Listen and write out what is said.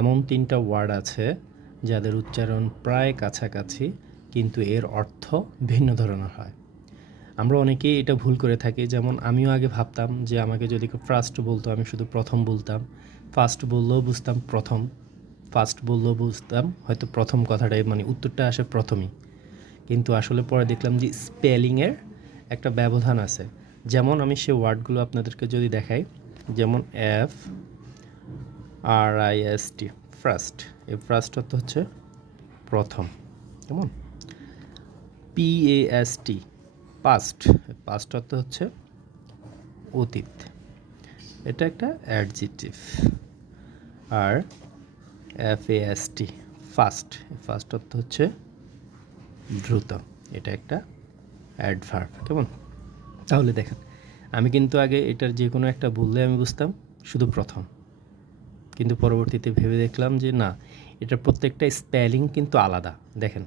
এমন তিনটা ওয়ার্ড আছে যাদের উচ্চারণ প্রায় কাছাকাছি, কিন্তু এর অর্থ ভিন্ন ধরনের হয়। আমরা অনেকেই এটা ভুল করে থাকি, যেমন আমিও আগে ভাবতাম যে আমাকে যদি ফার্স্ট বলতো, আমি শুধু প্রথম বলতাম। ফার্স্ট বললেও বুঝতাম প্রথম। ফার্স্ট বললেও বুঝতাম, হয়তো প্রথম কথাটাই মানে উত্তরটা আসে প্রথমেই। কিন্তু আসলে পরে দেখলাম যে স্পেলিংয়ের একটা ব্যবধান আছে। যেমন আমি সে ওয়ার্ডগুলো আপনাদেরকে যদি দেখাই, যেমন F R I S T first এই ফার্স্ট অর্থ হচ্ছে প্রথম। কেমন? P A S T past past অর্থ হচ্ছে অতীত। এটা একটা adjective R F A S T fast first অর্থ হচ্ছে দ্রুত। এটা একটা অ্যাডভার্ব কেমন? তাহলে দেখেন, আমি কিন্তু আগে এটার যে কোনো একটা বললে আমি বুঝতাম, শুধু প্রথম। কিন্তু পরবর্তীতে ভেবে দেখলাম যে না এটা প্রত্যেকটা স্পেলিং কিন্তু আলাদা। দেখেন